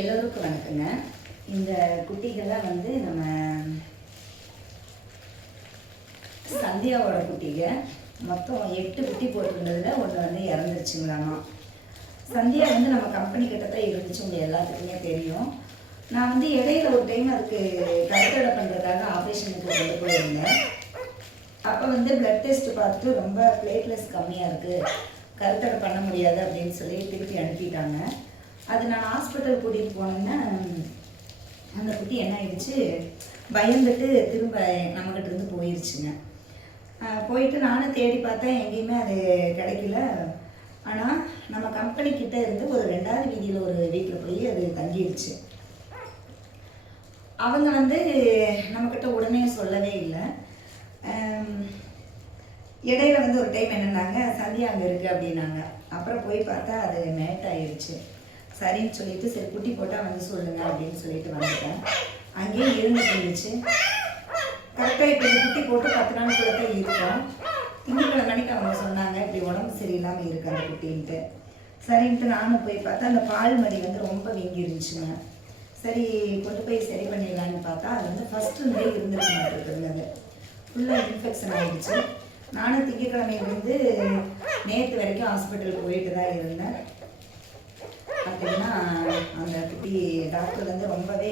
எல்லோருக்கும் வணக்கங்க. இந்த குட்டிகள்லாம் வந்து நம்ம சந்தியாவோட குட்டிங்க. மொத்தம் 8 குட்டி போட்டிருந்ததில் ஒன்று வந்து இறந்துருச்சுங்களாமா. சந்தியா வந்து நம்ம கம்பெனி கிட்ட தான் இருந்துச்சு, உங்கள் எல்லாத்துக்குமே தெரியும். நான் வந்து இடையில ஒரு டைம் அதுக்கு கருத்தடை பண்ணுறதுக்காக ஆப்ரேஷனுக்கு கொண்டு போயிருந்தேன். அப்போ வந்து பிளட் டெஸ்ட் பார்த்துட்டு ரொம்ப பிளேட்லெஸ் கம்மியாக இருக்குது, கருத்தடை பண்ண முடியாது அப்படின்னு சொல்லி திருப்பி அனுப்பிட்டாங்க. அது நான் ஹாஸ்பிட்டல் கூட்டிகிட்டு போனேன்னா அந்த குட்டி என்ன ஆயிடுச்சு, பயந்துட்டு திரும்ப நம்மக்கிட்ட இருந்து போயிடுச்சுங்க. போயிட்டு நானும் தேடி பார்த்தேன், எங்கேயுமே அது கிடைக்கல. ஆனால் நம்ம கம்பெனிக்கிட்ட இருந்து ஒரு 2வது வீதியில் ஒரு வீட்டில் போய் அது தங்கிடுச்சு. அவங்க வந்து நம்மக்கிட்ட உடனே சொல்லவே இல்லை. இடையில வந்து ஒரு டைம் என்னன்னாங்க, சந்தியா அங்கே இருக்குது அப்படின்னாங்க. அப்புறம் போய் பார்த்தா அது மேட் ஆயிடுச்சு. சரின்னு சொல்லிட்டு சரி குட்டி போட்டால் வந்து சொல்லுங்கள் அப்படின்னு சொல்லிட்டு வந்துட்டேன். அங்கேயே இருந்துட்டு இருந்துச்சு. கரெக்டாக இப்போ இந்த குட்டி போட்டு 10 நாளுக்குள்ள தான் இருக்கோம். திங்கட்கிழமை மணிக்கு அவங்க சொன்னாங்க இப்படி உடம்பு சரியில்லாமல் இருக்கு அந்த குட்டின்ட்டு. சரின்ட்டு நானும் போய் பார்த்தா அந்த பால் மடி வந்து ரொம்ப வீங்கி இருந்துச்சுங்க. சரி கொண்டு போய் சரி பண்ணிடலான்னு பார்த்தா அது வந்து ஃபஸ்ட்டு இருந்தே இருந்துருக்க மாட்டிருக்குது, ஃபுல்லாக இன்ஃபெக்ஷன் ஆகிடுச்சு. நானும் திங்கட்கிழமையிலேருந்து நேற்று வரைக்கும் ஹாஸ்பிட்டல் போயிட்டு தான் இருந்தேன். பார்த்தீங்கன்னா அந்த குட்டி டாக்டர் வந்து ரொம்பவே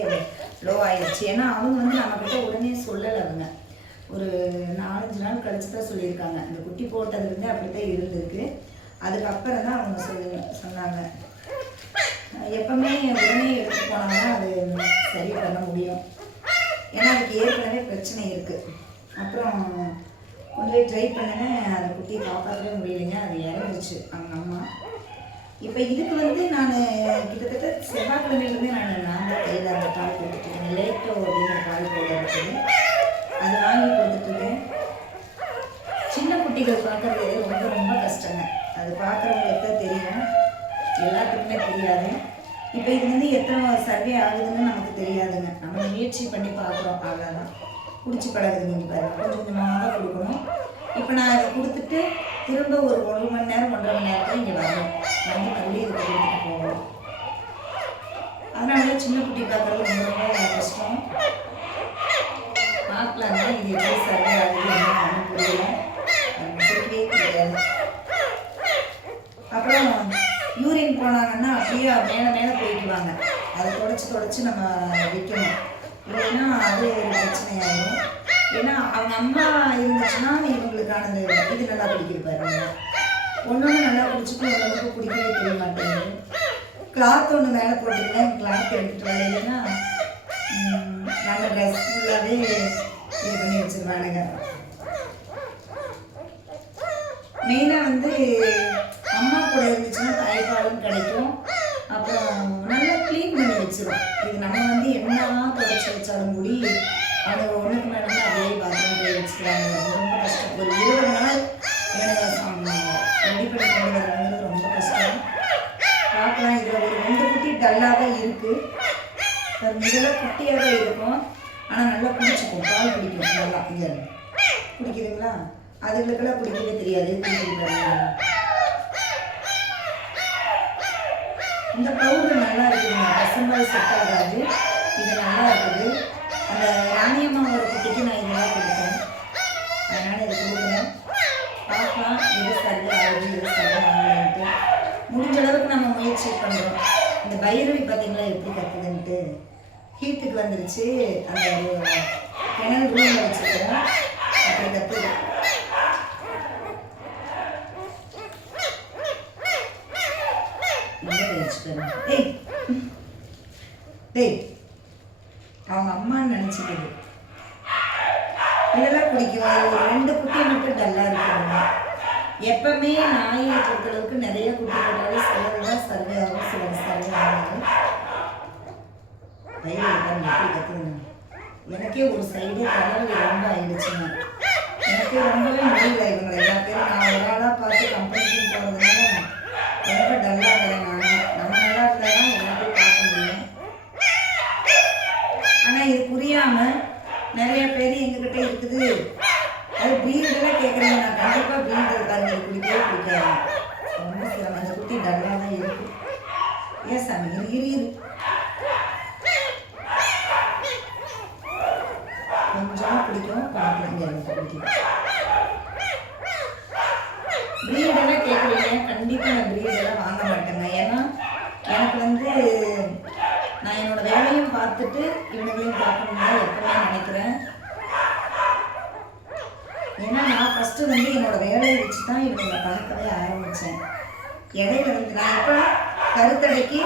லோ ஆயிடுச்சு. ஏன்னா அவங்க வந்து நம்மக்கிட்ட உடனே சொல்லலை. அவங்க ஒரு 4-5 நாள் கழிச்சு தான் சொல்லியிருக்காங்க. அந்த குட்டி போட்டதுலேருந்து அப்படி தான் இருந்திருக்கு. அதுக்கப்புறம் தான் அவங்க சொன்னாங்க எப்பவுமே உடனே எடுத்து போனாங்கன்னா அது சரி பண்ண முடியும். ஏன்னா அதுக்கு ஏற்கனவே பிரச்சனை இருக்குது. அப்புறம் கொண்டு போய் ட்ரை பண்ணினேன், அந்த குட்டியை காப்பாற்றவே முடியலைங்க, அது இறந்துச்சு அவங்க அம்மா. இப்போ இதுக்கு வந்து நான் கிட்டத்தட்ட செவ்வாய்க்கிழமையிலேருந்து நான் தான் கையில் அந்த பால் கொடுத்துட்ருக்கேன். லேட்டோ அப்படின்னு பால் போட இருக்குது, அது வாங்கி கொடுத்துட்ருக்கேன். சின்ன குட்டிகள் பார்க்குறது ரொம்ப ரொம்ப கஷ்டங்க. அது பார்க்குறவங்களுக்கு தான் தெரியும், எல்லாத்துக்குமே தெரியாது. இப்போ இது வந்து எத்தனை சர்வே ஆகுதுன்னு நமக்கு தெரியாதுங்க. நம்ம முயற்சி பண்ணி பார்க்குறோம், அவ்வளோதான். குடிச்சு பழகுதுங்க. இங்கே பாருங்க, கொஞ்சம் கொஞ்சமாக தான் கொடுக்கணும். இப்போ நான் அதை கொடுத்துட்டு திரும்ப ஒரு 1 மணி நேரம் 1.5 மணி நேரத்தில் இங்கே வரணும், வந்து மறுபடியும் இதுக்கு கொடுத்துட்டு போகணும். அதனால சின்ன குட்டி பார்க்குறது ரொம்ப ரொம்ப கஷ்டம். பார்க்கலாங்க இது எப்படி சர்வே ஆகுது என்ன புரியல, பிடிக்கவே கிடையாது. அப்புறம் யூரின் போனாங்கன்னா அப்படியே மேலே மேலே போயிடுவாங்க. அதை தொடச்சி நம்ம வைக்கணும், இல்லைன்னா அது ஒரு பிரச்சனையாகும். ஏன்னா அவங்க அம்மா இருந்துச்சுன்னா இவங்களுக்கானது இது நல்லா பிடிக்கிருப்பாருங்க. ஒன்று நல்லா பிடிச்சிக்கும், ஒன்றுக்கு பிடிக்கவே தெரிய மாட்டேங்குது. கிளாத் ஒன்று மேலே போட்டுக்கலாம், கிளாத் எடுத்துகிட்டு வர, இல்லைன்னா நல்ல ட்ரெஸ் ஃபுல்லாகவே இது பண்ணி வச்சுருவானுங்க. மெயினாக வந்து அம்மா கூட இருந்துச்சுன்னா தாய்ப்பாலும் கிடைக்கும். அப்புறம் நல்லா க்ளீன் பண்ணி வச்சிரும். இது நம்ம வந்து என்னதான் தொடச்சி வச்சாலும் கூடி அவங்க ஒன்றுக்கு மேலே அப்படியே பாத்ரூம் போய் வச்சுக்கிறாங்க. ரொம்ப கஷ்டம். ஒரு 20 நாள் ரெடி பண்ணி கொண்டு வரணுங்கிறது ரொம்ப கஷ்டம். பார்க்கலாம். இதில் ஒரு 2 குட்டி டல்லாக தான் இருக்குது. இதெல்லாம் குட்டியாக தான் இருக்கும், ஆனால் நல்லா குடிச்சிக்கும், பால் குடிக்கும் நல்லா. இங்கே குடிக்குதுங்களா, அதுகளுக்கெல்லாம் குடிக்கவே தெரியாது. இந்த பவுடர் நல்லா இருக்குதுங்க, பசும்பால் செட் ஆகாது, இது நல்லா இருக்குது. அந்த ராணியம்மாவோட குட்டிக்கு நான் இதெல்லாம் கொடுத்தேன், அதனால் இது கொடுக்குறேன். பார்க்கலாம் எது சரி ஆகுது எது சரி ஆகலைன்ட்டு. முடிஞ்ச அளவுக்கு நம்ம முயற்சி பண்ணுறோம். இந்த பைரவி பார்த்தீங்களா எப்படி கற்றுதுன்ட்டு, ஹீட்டுக்கு வந்துருச்சு. அந்த கிணறு ரூமில் வச்சுருக்கோம், அப்படி கற்றுது. அவங்க அம்மான்னு நினச்சிக்கிது. இதெல்லாம் பிடிக்கும். ஒரு 2 குட்டி மட்டும் டல்லாக இருக்குதுங்க. எப்பவுமே நாயை பொறுத்தளவுக்கு நிறைய குட்டி போட்டாலும் சிலதுதான் சர்வே ஆகும், சிலது சர்வே ஆகாது. எப்படி கற்றுக்கணும், எனக்கே ஒரு சைடு தலைவலி ரொம்ப ஆயிடுச்சுங்க. எனக்கு ரொம்பவே முடியல. இவங்க எல்லா பேரும் நான் ஒரு ஆளாக பார்த்து கம்பெனிக்கு போகிறதுனால ரொம்ப டல்லாகிறேன். நம்ம நல்லா இருந்தால் தான் எல்லாத்தையும் பார்க்க முடியும். ஆனால் இது புரியாமல் நிறைய பேர் எங்ககிட்ட இருக்குது, அது ப்ரீடெல்லாம் கேட்குறீங்க. நான் கண்டிப்பாக ப்ரீட் இருக்காங்க, இது பிடிக்கவே பிடிக்காது. ரொம்ப சிரமம். அந்த குட்டி டல்லாக தான் இருக்குது. ஏன் சாமி இரு நான் என்னோட வேலையும் பார்த்துட்டு இவனுங்களையும் பார்க்கணும்னு தான் எப்பவுமே நினைக்கிறேன். ஏன்னா நான் ஃபஸ்ட்டு வந்து என்னோட வேலையை வச்சு தான் இவங்களை பார்க்கவே ஆரம்பித்தேன். இடையில வந்து நான் இப்போ கருத்தடைக்கு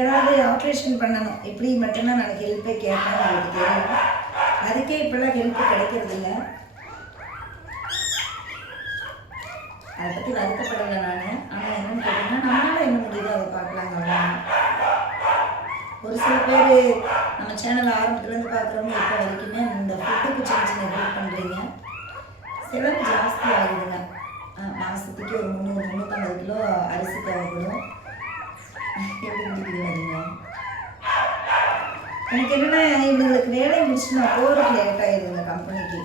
ஏதாவது ஆப்ரேஷன் பண்ணணும் இப்படி மட்டும்தான் நான் ஹெல்ப்பே கேட்பேன். எனக்கு தெரியும், அதுக்கே இப்போல்லாம் ஹெல்ப்பு கிடைக்கிறது இல்லை. அதை பற்றி வருத்தப்படலை நான். ஆனால் என்னென்னு கேட்டிங்கன்னா நம்மளால் என்ன முடியுதோ அதை பார்க்கலாங்க. ஒரு சில பேர் நம்ம சேனல் ஆரம்பத்துலேருந்து பார்க்குறவங்க இப்போ வரைக்குமே இந்த ஃபுட்டுக்கு சின்ன சின்ன ஹெல்ப் பண்ணுறீங்க. செலவு ஜாஸ்தி ஆகுதுங்க. மாதத்துக்கு ஒரு 300-350 கிலோ அரிசி தேவைப்படும். எப்படி முடிக்கிறீங்க? எனக்கு என்னென்னா இவங்களுக்கு வேலையை முடிச்சுட்டு நான் போகிறதுக்கு லேட் ஆகிடுதுங்க கம்பெனிக்கு.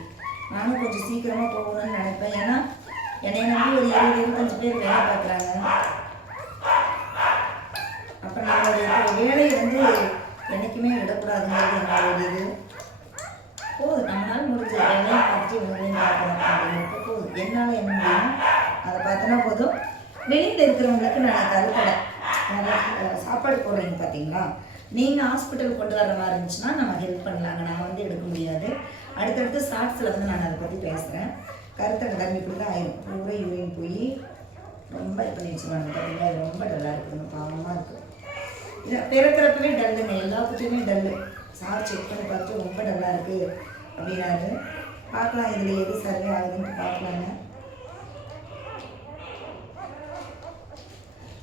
நானும் கொஞ்சம் சீக்கிரமாக போகணும்னு நினைப்பேன். ஏன்னா என்னை நம்பி ஒரு 20-25 பேர் வேலை பார்க்குறாங்க. அப்போ நம்மளுடைய வேலையை வந்து என்றைக்குமே விடக்கூடாதுங்கிறது என்னோட இது. போதும், நம்மளால் முடிஞ்ச வேலையை பார்த்து இவங்களையும் பார்க்கணும் அப்படிங்கிறது போதும். என்னால் என்ன முடியும் அதை பார்த்தோன்னா போதும். வெளியில் இருக்கிறவங்களுக்கு நான் கருத்தடை சாப்பாடு போடுறீங்க பார்த்தீங்களா, நீங்கள் ஹாஸ்பிட்டல் கொண்டு வர மாதிரி இருந்துச்சுன்னா நம்ம ஹெல்ப் பண்ணலாங்க. நான் வந்து எடுக்க முடியாது. அடுத்தடுத்து ஷார்ட்ஸில் வந்து நான் அதை பற்றி பேசுகிறேன். கருத்தடை தண்ணி இப்படி தான் ஆயிரும். பூரா யூரின் போய் ரொம்ப இது பண்ணி வச்சுருவாங்க பார்த்தீங்களா. இது ரொம்ப டல்லாக இருக்குங்க, பாவமாக இருக்குது. இது பிறக்கிறப்பவே டல்லுங்க, எல்லாத்துக்குமே டல்லு. சார் செக் பண்ணி பார்த்து ரொம்ப டல்லாக இருக்குது அப்படின்னாரு. பார்க்கலாம் இதில் எது சர்வே ஆகுதுன்னு பார்க்கலாங்க.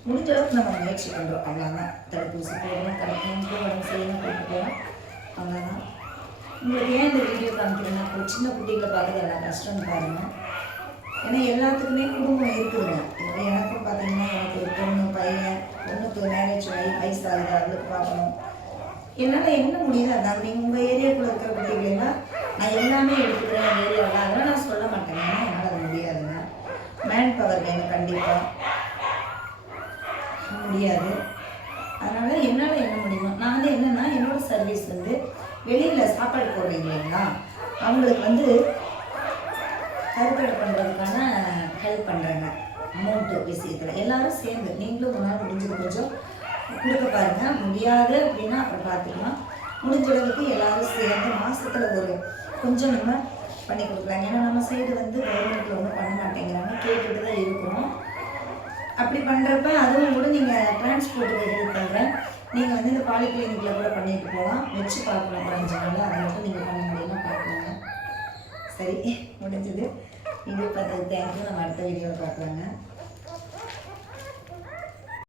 முடிஞ்ச அளவுக்கு நம்ம முயற்சி பண்ணுறோம், அவ்வளோதான். தடுப்பூசி போடணும், கரெக்டாக உடம்பு செய்யணும், கூப்பிட்டு போகிறோம், அவ்வளோதான். உங்களுக்கு ஏன் இந்த வீடியோ காமிக்கிறேன்னா ஒரு சின்ன குட்டிகளை பார்க்குறது எல்லாம் கஷ்டம்னு பாருங்கள். ஏன்னா எல்லாத்துக்குமே குடும்பம் இருக்குதுங்க. இப்போ எனக்கும் பார்த்தீங்கன்னா எனக்கு ஒரு பொண்ணு பையன், பொண்ணுக்கு மேரேஜ் வயசு ஆகுது, அவளுக்கு பார்க்கணும். என்னால் என்ன முடியுது அதான். நீங்கள் உங்கள் ஏரியாவுக்குள்ளே இருக்கிற குட்டிகளெல்லாம் நான் எல்லாமே எடுத்துக்கிறேன் எங்கள் ஏரியாவில், அதெல்லாம் நான் சொல்ல மாட்டேங்க. ஏன்னா என்னால் அது முடியாதுங்க. மேன் பவர் வேணும், கண்டிப்பாக முடியாது. அதனால் என்னால் என்ன முடியுமோ நான் வந்து என்னென்னா என்னோடய சர்வீஸ் வந்து வெளியில் சாப்பாடு போடுறீங்க இல்லைங்களா, அவங்களுக்கு வந்து கருத்தடை பண்ணுறதுக்கான ஹெல்ப் பண்ணுறாங்க. அமௌண்ட்டு விஷயத்தில் எல்லோரும் சேர்ந்து நீங்களும் ஒரு நாள் முடிஞ்சது கொஞ்சம் கொடுக்க பாருங்கள். முடியாது அப்படின்னா அப்புறம் பார்த்துக்கலாம். முடிஞ்ச அளவுக்கு எல்லோரும் சேர்ந்து மாதத்தில் ஒரு கொஞ்சம் நம்ம பண்ணி கொடுக்கலாங்க. ஏன்னா நம்ம சைடு வந்து கவர்மெண்ட்டில் ஒன்றும் பண்ண மாட்டேங்கிறாங்க, கேட்டுட்டு தான் இருக்கிறோம். அப்படி பண்ணுறப்ப அதுவும் கூட நீங்கள் டிரான்ஸ்போர்ட்டுக்கு ஹெல்ப் பண்ணுறேன். நீங்கள் வந்து இந்த பாலிகிளினிக்கில் கூட பண்ணிட்டு போகலாம், வச்சு பார்க்கலாம். ஒரு 5 நாள் அதை மட்டும் நீங்கள் பண்ண முடியும்னா பார்க்கலாங்க. சரி, முடிஞ்சது. வீடியோ பார்த்தது தேங்க்யூ. நம்ம அடுத்த வீடியோவில் பார்க்கலாங்க.